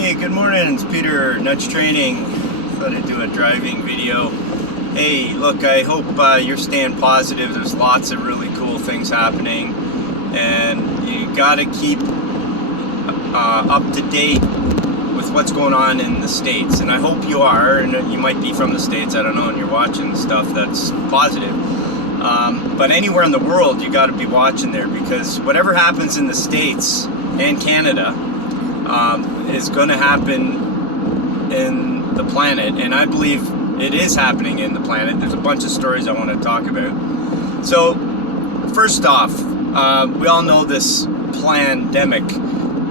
Hey, good morning. It's Peter, Nudge Training. Thought I'd do a driving video. Hey, look, I hope you're staying positive. There's lots of really cool things happening, and you gotta keep up to date with what's going on in the States. And I hope you are, and you might be from the States, I don't know, and you're watching stuff that's positive. But anywhere in the world, you gotta be watching there, because whatever happens in the States and Canada is going to happen in the planet, and I believe it is happening in the planet. There's a bunch of stories I want to talk about. So, first off, we all know this pandemic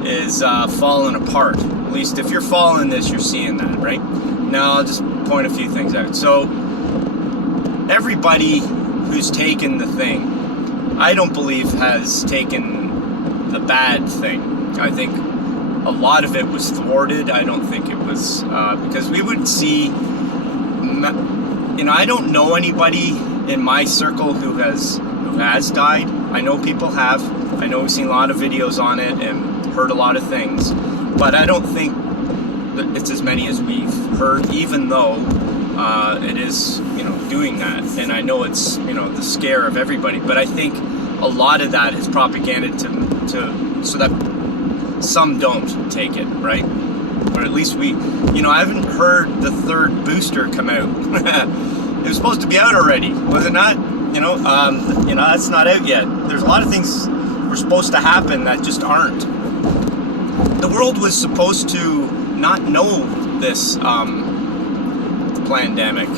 is falling apart. At least if you're following this, you're seeing that, right? Now, I'll just point a few things out. So, everybody who's taken the thing, I don't believe has taken the bad thing. I think a lot of it was thwarted. I don't think it was because we would see, I don't know anybody in my circle who has died. I know people have. I know we've seen a lot of videos on it and heard a lot of things, but I don't think that it's as many as we've heard, even though it is, doing that. And I know it's, the scare of everybody, but I think a lot of that is propaganda to so that some don't take it, right? Or at least we, I haven't heard the third booster come out. It was supposed to be out already, was it not? That's not out yet. There's a lot of things were supposed to happen that just aren't. The world was supposed to not know this pandemic,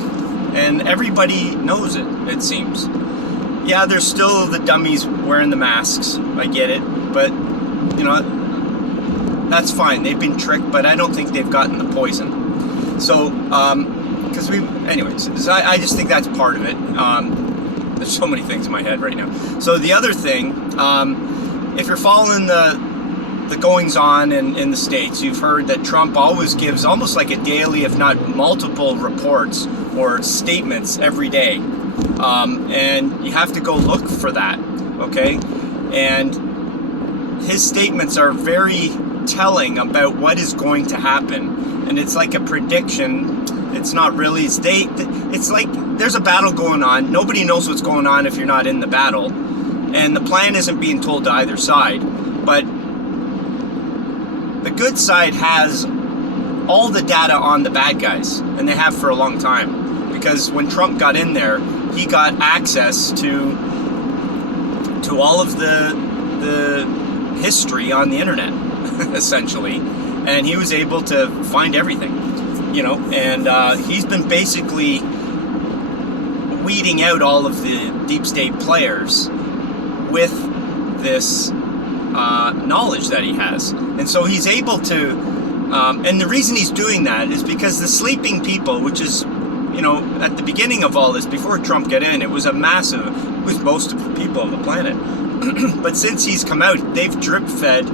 and everybody knows it, it seems. Yeah, there's still the dummies wearing the masks. I get it, but that's fine. They've been tricked, but I don't think they've gotten the poison. So, anyways, I just think that's part of it. There's so many things in my head right now. So the other thing, if you're following the goings on in the States, you've heard that Trump always gives almost like a daily, if not multiple reports or statements every day. And you have to go look for that, okay? And his statements are very telling about what is going to happen, and it's like a prediction. It's not really. It's like there's a battle going on. Nobody knows what's going on if you're not in the battle, and the plan isn't being told to either side. But the good side has all the data on the bad guys, and they have for a long time, because when Trump got in there, he got access to all of the history on the internet, essentially, and he was able to find everything, and he's been basically weeding out all of the deep state players with this knowledge that he has. And so he's able to, and the reason he's doing that is because the sleeping people, which is, at the beginning of all this, before Trump got in, it was most of the people of the planet. But since he's come out, they've drip-fed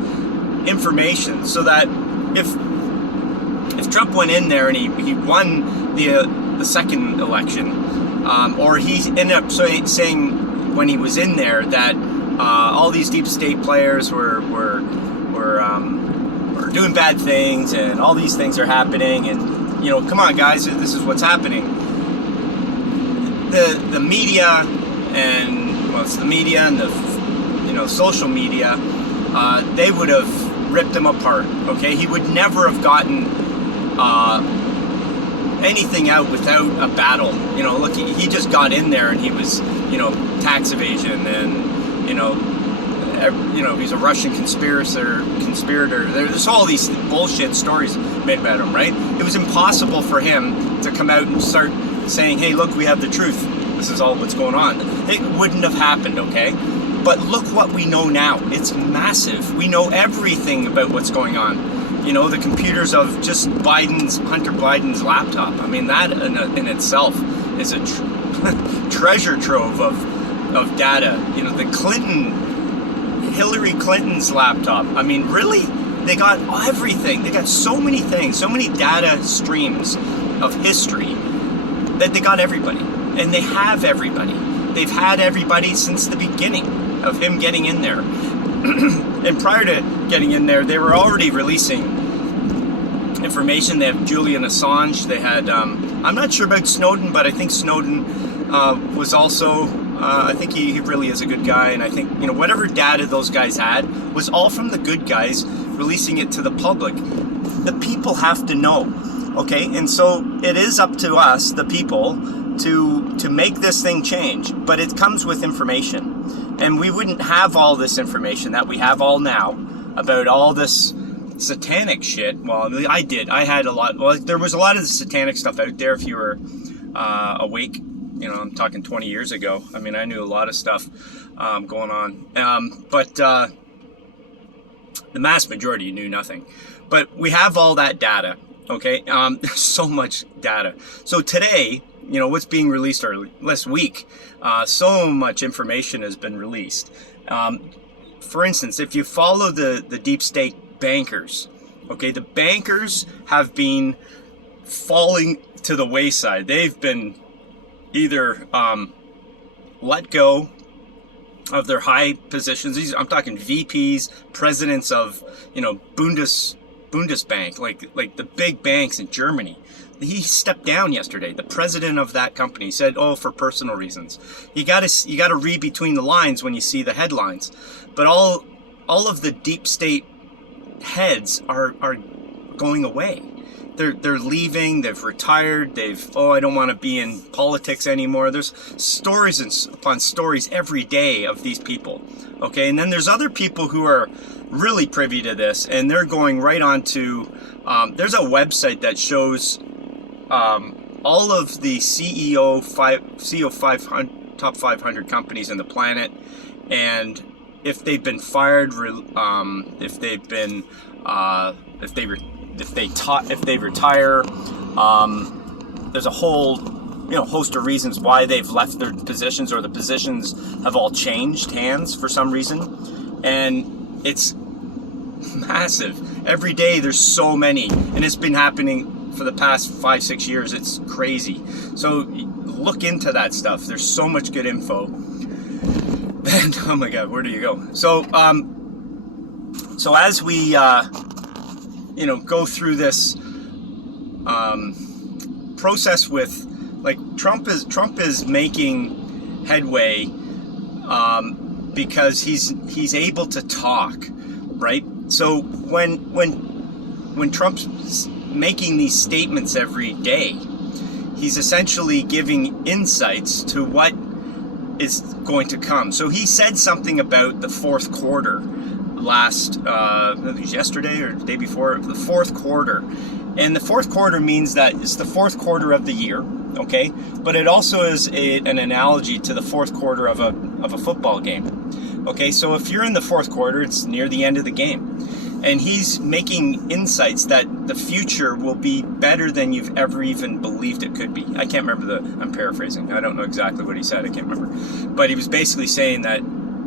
information, so that if Trump went in there and he won the second election, or he ended up saying when he was in there that all these deep state players were doing bad things, and all these things are happening, and come on guys, this is what's happening. The media, and it's the media and the social media, they would have ripped him apart. Okay, he would never have gotten anything out without a battle. Look, he just got in there, and he was tax evasion, and he's a Russian conspirator. There's all these bullshit stories made about him, right? It was impossible for him to come out and start saying, hey, look, we have the truth. This is all what's going on. It wouldn't have happened, okay? But look what we know now. It's massive. We know everything about what's going on. The computers of just Hunter Biden's laptop. I mean, that in itself is a treasure trove of data. Hillary Clinton's laptop. I mean, really? They got everything. They got so many things, so many data streams of history that they got everybody. And they have everybody. They've had everybody since the beginning of him getting in there. And prior to getting in there, they were already releasing information. They have Julian Assange. They had, I'm not sure about Snowden, but I think Snowden was also, I think he really is a good guy. And I think, you know, whatever data those guys had was all from the good guys releasing it to the public. The people have to know, okay? And so it is up to us, the people, to make this thing change. But it comes with information. And we wouldn't have all this information that we have all now about all this satanic shit. Well, I did. I had a lot. Well, there was a lot of the satanic stuff out there if you were awake. You know, I'm talking 20 years ago. I mean, I knew a lot of stuff going on. But the mass majority knew nothing. But we have all that data, okay? There's so much data. So today, you know, what's being released, or last week, so much information has been released. For instance, if you follow the deep state bankers, okay, the bankers have been falling to the wayside. They've been either let go of their high positions. I'm talking VPs, presidents of, you know, Bundesbank, like the big banks in Germany. He stepped down yesterday. The president of that company said, "Oh, for personal reasons." You got to read between the lines when you see the headlines. But all of the deep state heads are going away. They're leaving. They've retired. I don't want to be in politics anymore. There's stories upon stories every day of these people. Okay, and then there's other people who are really privy to this, and they're going right on to. There's a website that shows all of the CEO 500 top 500 companies in the planet, and if they've been fired, if they've been if they retire, there's a whole host of reasons why they've left their positions, or the positions have all changed hands for some reason, and it's massive. Every day there's so many, and it's been happening for the past 5-6 years. It's crazy. So look into that stuff. There's so much good info. And oh my God, where do you go? So so as we go through this process with, like, Trump is making headway because he's able to talk, right? So when Trump's making these statements every day, he's essentially giving insights to what is going to come. So he said something about the fourth quarter yesterday or the day before, the fourth quarter. And the fourth quarter means that it's the fourth quarter of the year, okay? But it also is an analogy to the fourth quarter of a football game. Okay, so if you're in the fourth quarter, it's near the end of the game. And he's making insights that the future will be better than you've ever even believed it could be. I can't remember I'm paraphrasing. I don't know exactly what he said. I can't remember. But he was basically saying that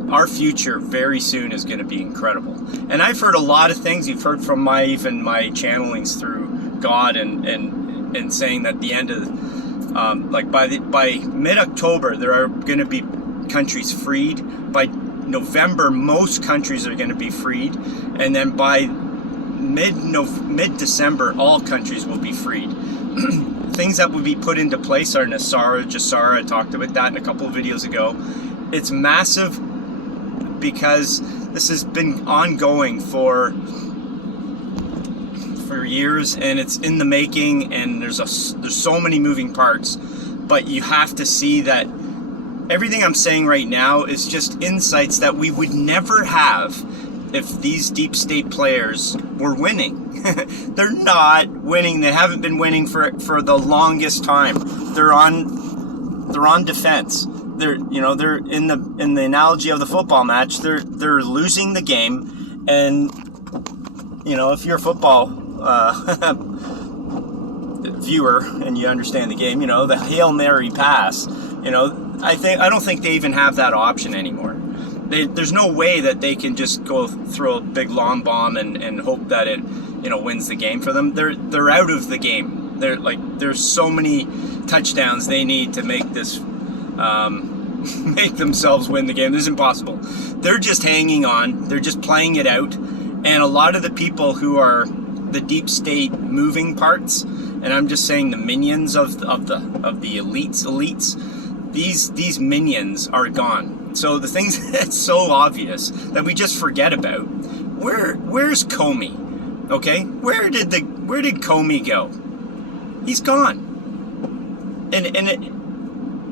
our future very soon is going to be incredible. And I've heard a lot of things. You've heard from my channelings through God and saying that the end of, by mid-October, there are going to be countries freed. By November, most countries are going to be freed, and then by mid-December, all countries will be freed. Things that would be put into place are JASARA. I talked about that in a couple of videos ago. It's massive because this has been ongoing for years, and it's in the making, and there's so many moving parts. But you have to see that everything I'm saying right now is just insights that we would never have if these deep state players were winning. They're not winning. They haven't been winning for the longest time. They're on defense. They're in the analogy of the football match. They're losing the game, and if you're a football viewer and you understand the game, the Hail Mary pass. I don't think they even have that option anymore. There's no way that they can just go throw a big long bomb and hope that it wins the game for them. They're out of the game. There's so many touchdowns they need to make this make themselves win the game. This is impossible. They're just hanging on. They're just playing it out. And a lot of the people who are the deep state moving parts, and I'm just saying the minions of the elites. These minions are gone. So the things that's so obvious that we just forget about. Where's Comey? Okay, where did Comey go? He's gone.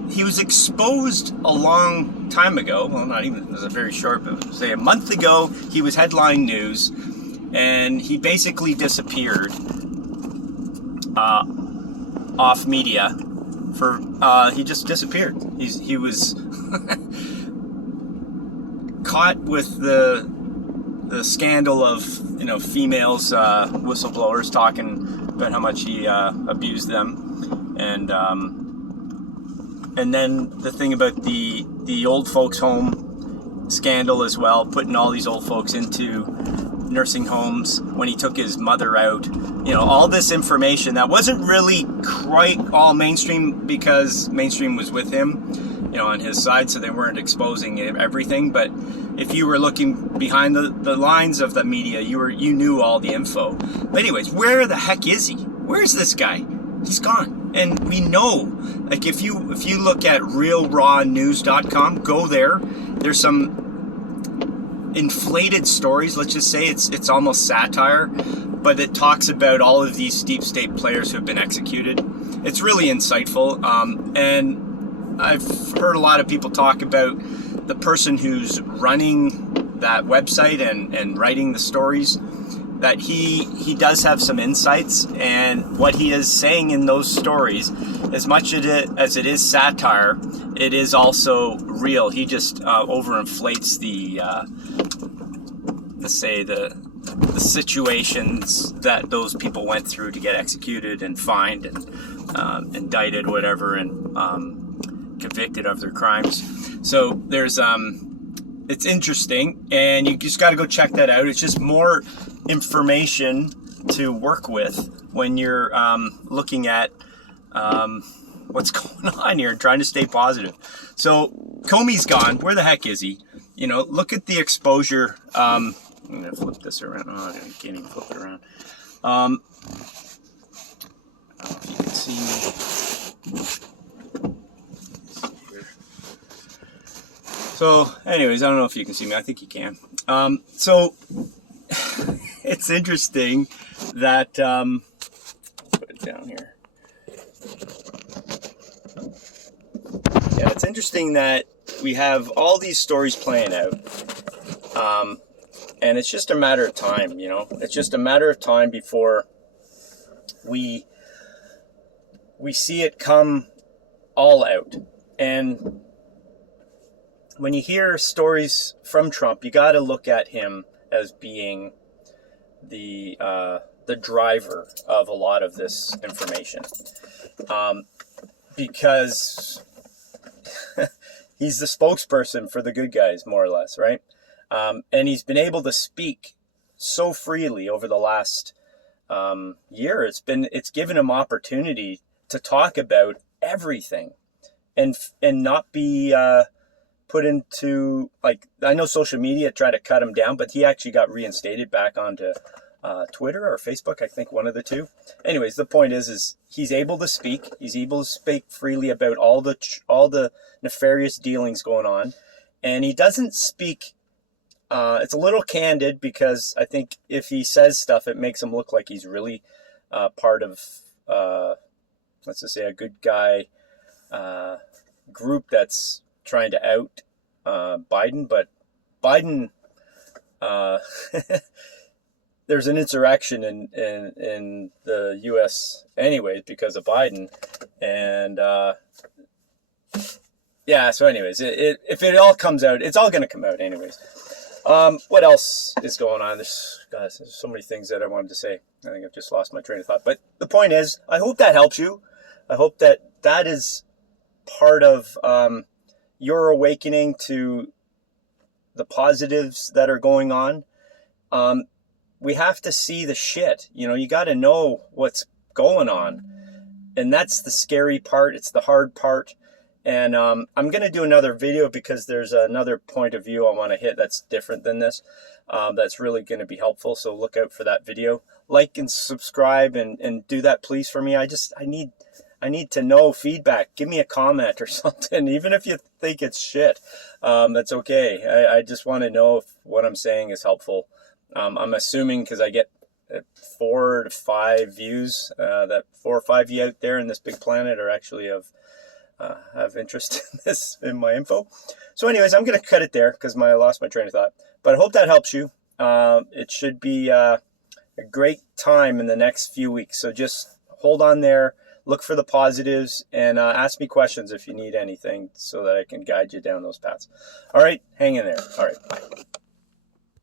He was exposed a long time ago. Well, not even, it was a very short, but say a month ago, he was headline news, and he basically disappeared off media he just disappeared. He was caught with the scandal of, females, whistleblowers talking about how much he abused them, and then the thing about the old folks home scandal as well, putting all these old folks into nursing homes when he took his mother out. All this information that wasn't really quite all mainstream, because mainstream was with him, on his side, so they weren't exposing everything. But if you were looking behind the lines of the media, you knew all the info. But anyways, where the heck is he? Where's this guy? He's gone. And we know, like, if you look at realrawnews.com, go there. There's some inflated stories. Let's just say it's almost satire, but it talks about all of these deep state players who have been executed. It's really insightful, and I've heard a lot of people talk about the person who's running that website and writing the stories, that he does have some insights, and what he is saying in those stories, as much as it is satire, it is also real. He just overinflates the situations that those people went through to get executed and fined and indicted, whatever, and convicted of their crimes. So there's it's interesting, and you just got to go check that out. It's just more information to work with when you're looking at what's going on here and trying to stay positive. So Comey's gone. Where the heck is he? Look at the exposure. I'm gonna flip this around. Oh, I can't even flip it around. I don't know if you can see me. So, anyways, I don't know if you can see me. I think you can. So it's interesting that put it down here. Yeah, it's interesting that we have all these stories playing out, and it's just a matter of time. It's just a matter of time before we see it come all out. And when you hear stories from Trump, you got to look at him as being the driver of a lot of this information, because he's the spokesperson for the good guys, more or less, right? And he's been able to speak so freely over the last year. It's given him opportunity to talk about everything, and not be put into, like, I know social media tried to cut him down, but he actually got reinstated back onto Twitter or Facebook, I think, one of the two. Anyways, the point is he's able to speak. He's able to speak freely about all the nefarious dealings going on, and he doesn't speak. It's a little candid, because I think if he says stuff, it makes him look like he's really part of, let's just say, a good guy group that's trying to out Biden. But Biden, there's an insurrection in the U.S. anyways because of Biden, and yeah. So anyways, if it all comes out, it's all going to come out anyways. What else is going on? There's so many things that I wanted to say. I think I've just lost my train of thought. But the point is, I hope that helps you. I hope that is part of your awakening to the positives that are going on. We have to see the shit. You got to know what's going on. And that's the scary part. It's the hard part. And I'm going to do another video, because there's another point of view I want to hit that's different than this. That's really going to be helpful. So look out for that video. like and subscribe and do that please for me. I need to know feedback. Give me a comment or something, even if you think it's shit. That's okay. I just want to know if what I'm saying is helpful. I'm assuming because I get 4 to 5 views, that 4 or 5 of you out there in this big planet are actually have interest in this, in my info. So anyways, I'm going to cut it there because I lost my train of thought. But I hope that helps you. It should be a great time in the next few weeks. So just hold on there. Look for the positives and ask me questions if you need anything so that I can guide you down those paths. All right, hang in there. All right, bye.